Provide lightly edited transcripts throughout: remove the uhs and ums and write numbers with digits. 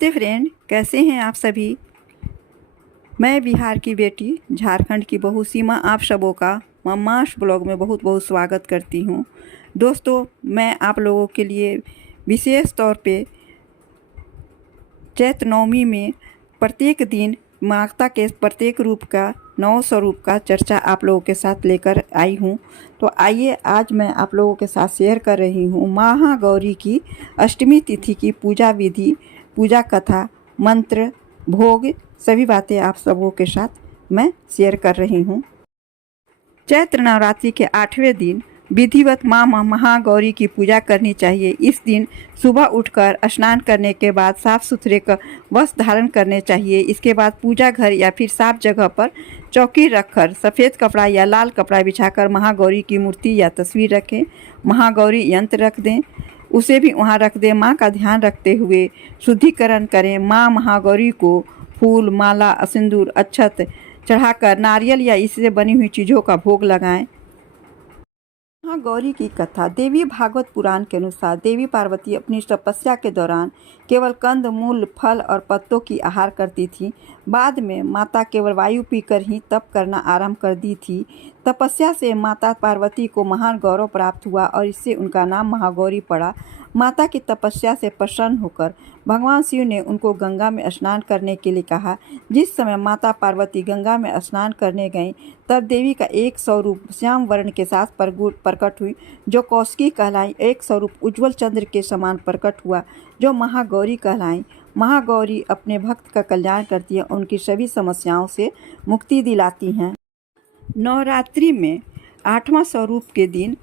नमस्ते फ्रेंड, कैसे हैं आप सभी। मैं बिहार की बेटी, झारखंड की बहू सीमा आप सबों का मम्मास ब्लॉग में बहुत बहुत स्वागत करती हूं। दोस्तों, मैं आप लोगों के लिए विशेष तौर पे चैत्र नवमी में प्रत्येक दिन माता के प्रत्येक रूप का 9 स्वरूप का चर्चा आप लोगों के साथ लेकर आई हूं। तो आइए, आज मैं आप लोगों के साथ शेयर कर रही हूं महागौरी की अष्टमी तिथि की पूजा विधि, पूजा कथा, मंत्र, भोग, सभी बातें आप सबों के साथ मैं शेयर कर रही हूँ। चैत्र नवरात्रि के 8वें दिन विधिवत माँ महागौरी की पूजा करनी चाहिए। इस दिन सुबह उठकर स्नान करने के बाद साफ सुथरे वस्त्र धारण करने चाहिए। इसके बाद पूजा घर या फिर साफ जगह पर चौकी रखकर सफ़ेद कपड़ा या लाल कपड़ा बिछाकर महागौरी की मूर्ति या तस्वीर रखें। महागौरी यंत्र रख दें, उसे भी वहाँ रख दें। माँ का ध्यान रखते हुए शुद्धिकरण करें। माँ महागौरी को फूल, माला, सिंदूर, अक्षत चढ़ाकर नारियल या इससे बनी हुई चीज़ों का भोग लगाएं। महागौरी की कथा। देवी भागवत पुराण के अनुसार देवी पार्वती अपनी तपस्या के दौरान केवल कंद, मूल, फल और पत्तों की आहार करती थी। बाद में माता केवल वायु पीकर ही तप करना आरंभ कर दी थी। तपस्या से माता पार्वती को महान गौरव प्राप्त हुआ और इससे उनका नाम महागौरी पड़ा। माता की तपस्या से प्रसन्न होकर भगवान शिव ने उनको गंगा में स्नान करने के लिए कहा। जिस समय माता पार्वती गंगा में स्नान करने गईं, तब देवी का एक स्वरूप श्याम वर्ण के साथ प्रकट हुई, जो कौशिकी कहलाई। एक स्वरूप उज्ज्वल चंद्र के समान प्रकट हुआ, जो महागौरी कहलाई। महागौरी अपने भक्त का कल्याण करती है, उनकी सभी समस्याओं से मुक्ति दिलाती हैं। नवरात्रि में 8वां स्वरूप के दिन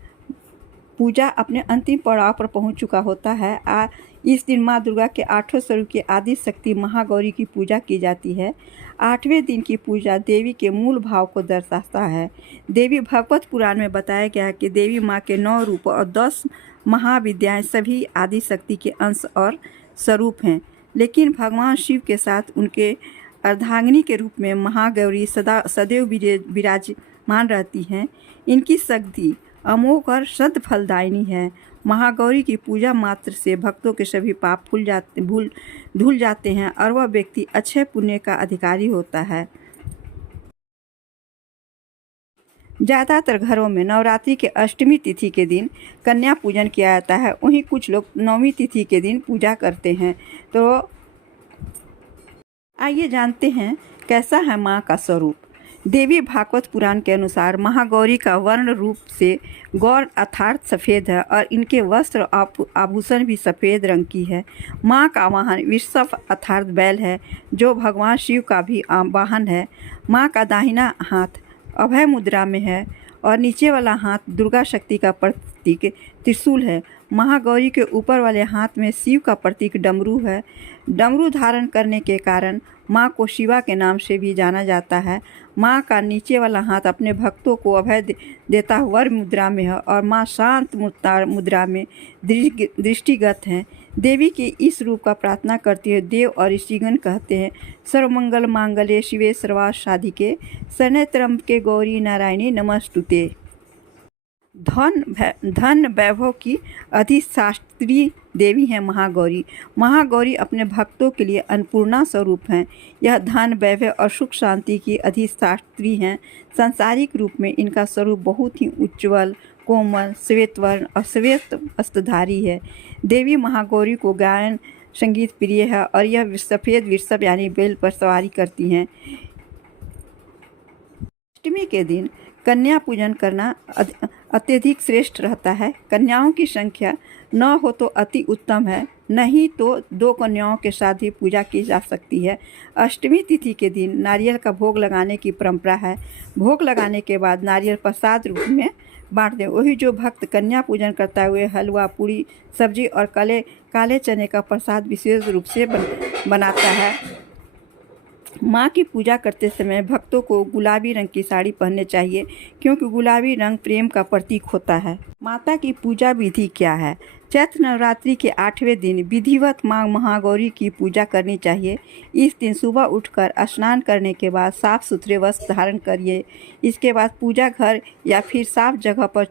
पूजा अपने अंतिम पड़ाव पर पहुंच चुका होता है। इस दिन माँ दुर्गा के 8वें स्वरूप की आदि शक्ति महागौरी की पूजा की जाती है। 8वें दिन की पूजा देवी के मूल भाव को दर्शाता है। देवी भागवत पुराण में बताया गया है कि देवी माँ के 9 रूप और 10 महाविद्याएं सभी आदि शक्ति के अंश और स्वरूप हैं, लेकिन भगवान शिव के साथ उनके अर्धांगिनी के रूप में महागौरी सदैव विराजमान रहती हैं। इनकी शक्ति अमोघ और सद फलदायिनी है। महागौरी की पूजा मात्र से भक्तों के सभी पाप धुल जाते हैं और वह व्यक्ति अच्छे पुण्य का अधिकारी होता है। ज़्यादातर घरों में नवरात्रि के अष्टमी तिथि के दिन कन्या पूजन किया जाता है, वहीं कुछ लोग नवमी तिथि के दिन पूजा करते हैं। तो आइए जानते हैं कैसा है माँ का स्वरूप। देवी भागवत पुराण के अनुसार महागौरी का वर्ण रूप से गौर अर्थात सफ़ेद है और इनके वस्त्र आभूषण भी सफ़ेद रंग की है। माँ का वाहन वृषभ अर्थात बैल है, जो भगवान शिव का भी वाहन है। माँ का दाहिना हाथ अभय मुद्रा में है और नीचे वाला हाथ दुर्गा शक्ति का प्रतीक त्रिशूल है। महागौरी के ऊपर वाले हाथ में शिव का प्रतीक डमरू है। डमरू धारण करने के कारण माँ को शिवा के नाम से भी जाना जाता है। माँ का नीचे वाला हाथ अपने भक्तों को अभय देता हुआ वर मुद्रा में है और माँ शांत मुद्रा में दृष्टिगत हैं। देवी के इस रूप का प्रार्थना करती है। देव और ऋषिगण कहते हैं, सर्वमंगल मांगल्ये शिवे सर्वार्थ साधिके शरण्ये त्र्यंबके गौरी नारायणी नमस्तुते। धन वैभव की अधिष्ठात्री देवी है महागौरी। महागौरी अपने भक्तों के लिए अन्नपूर्णा स्वरूप हैं। यह धन, वैभव और सुख शांति की अधिष्ठात्री हैं। सांसारिक रूप में इनका स्वरूप बहुत ही उज्ज्वल, कोमल, श्वेत वर्ण और श्वेत वस्त्रधारी है। देवी महागौरी को गायन संगीत प्रिय है और यह सफ़ेद वृषभ यानी बैल पर सवारी करती हैं। अष्टमी के दिन कन्या पूजन करना अत्यधिक श्रेष्ठ रहता है। कन्याओं की संख्या 9 हो तो अति उत्तम है, नहीं तो 2 कन्याओं के साथ भी पूजा की जा सकती है। अष्टमी तिथि के दिन नारियल का भोग लगाने की परंपरा है। भोग लगाने के बाद नारियल प्रसाद रूप में बांट दें। वही जो भक्त कन्या पूजन करता हुए हलवा, पूरी, सब्जी और काले चने का प्रसाद विशेष रूप से बनाता है। माँ की पूजा करते समय भक्तों को गुलाबी रंग की साड़ी पहननी चाहिए, क्योंकि गुलाबी रंग प्रेम का प्रतीक होता है। माता की पूजा विधि क्या है? चैत्र नवरात्रि के 8वें दिन विधिवत माँ महागौरी की पूजा करनी चाहिए। इस दिन सुबह उठकर स्नान करने के बाद साफ सुथरे वस्त्र धारण करिए। इसके बाद पूजा घर या फिर साफ जगह पर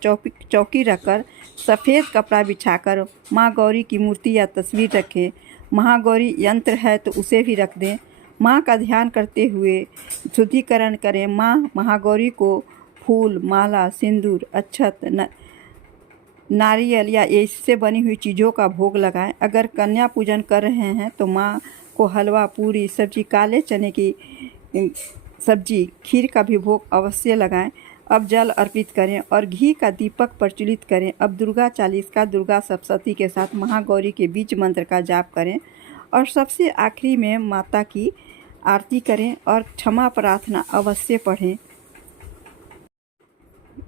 चौकी रखकर सफ़ेद कपड़ा बिछाकर माँ गौरी की मूर्ति या तस्वीर रखें। महागौरी यंत्र है तो उसे भी रख दें। माँ का ध्यान करते हुए शुद्धिकरण करें। माँ महागौरी को फूल, माला, सिंदूर, अक्षत, नारियल या इससे बनी हुई चीज़ों का भोग लगाएं। अगर कन्या पूजन कर रहे हैं तो माँ को हलवा, पूरी, सब्जी, काले चने की सब्जी, खीर का भी भोग अवश्य लगाएं। अब जल अर्पित करें और घी का दीपक प्रज्वलित करें। अब दुर्गा चालीस का दुर्गा सप्तशती के साथ महागौरी के बीज मंत्र का जाप करें और सबसे आखिरी में माता की आरती करें और क्षमा प्रार्थना अवश्य पढ़ें।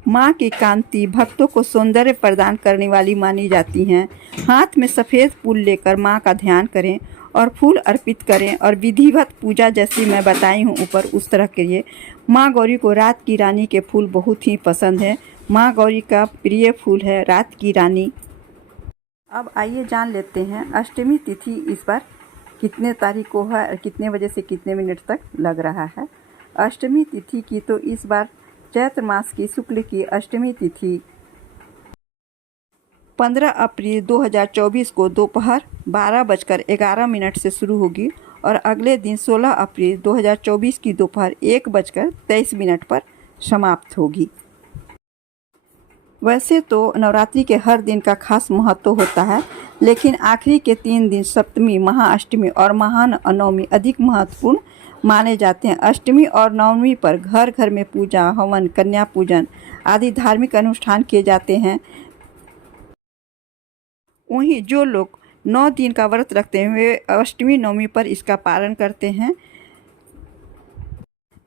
माँ की कांति भक्तों को सौंदर्य प्रदान करने वाली मानी जाती हैं। हाथ में सफ़ेद फूल लेकर माँ का ध्यान करें और फूल अर्पित करें और विधिवत पूजा जैसी मैं बताई हूँ ऊपर उस तरह करिए। माँ गौरी को रात की रानी के फूल बहुत ही पसंद है। माँ गौरी का प्रिय फूल है रात की रानी। अब आइए जान लेते हैं अष्टमी तिथि इस बार कितने तारीख को है और कितने बजे से कितने मिनट तक लग रहा है। अष्टमी तिथि की तो इस बार चैत्र मास की शुक्ल की अष्टमी तिथि 15 अप्रैल 2024 को दोपहर 12:11 से शुरू होगी और अगले दिन 16 अप्रैल 2024 की दोपहर 1:23 पर समाप्त होगी। वैसे तो नवरात्रि के हर दिन का खास महत्व होता है, लेकिन आखिरी के 3 दिन सप्तमी, महाअष्टमी और महानवमी अधिक महत्वपूर्ण माने जाते हैं। अष्टमी और नवमी पर घर घर में पूजा, हवन, कन्या पूजन आदि धार्मिक अनुष्ठान किए जाते हैं। वहीं जो लोग 9 दिन का व्रत रखते हैं वे अष्टमी नवमी पर इसका पालन करते हैं।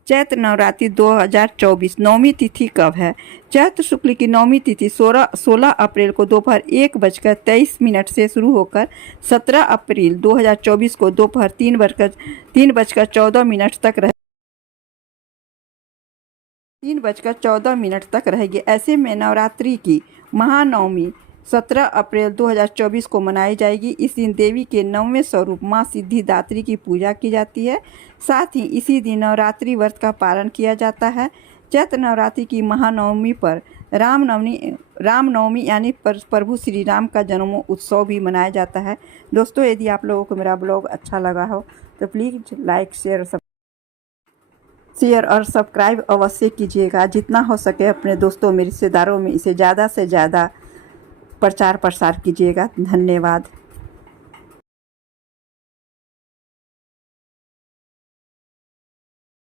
चैत्र नवरात्रि 2024 नवमी तिथि कब है? चैत्र शुक्ल की नवमी तिथि 16 अप्रैल को दोपहर 1:23 से शुरू होकर 17 अप्रैल 2024 को दोपहर 3:14 तक रहेगी। ऐसे में नवरात्रि की महानवमी 17 अप्रैल 2024 को मनाई जाएगी। इस दिन देवी के 9वें स्वरूप माँ सिद्धिदात्री की पूजा की जाती है। साथ ही इसी दिन नवरात्रि व्रत का पालन किया जाता है। चैत्र नवरात्रि की महानवमी पर रामनवमी यानी प्रभु श्री राम का जन्म उत्सव भी मनाया जाता है। दोस्तों, यदि आप लोगों को मेरा ब्लॉग अच्छा लगा हो तो प्लीज़ लाइक, शेयर और सब्सक्राइब अवश्य कीजिएगा। जितना हो सके अपने दोस्तों में, रिश्तेदारों में इसे ज़्यादा से ज़्यादा प्रचार प्रसार कीजिएगा। धन्यवाद।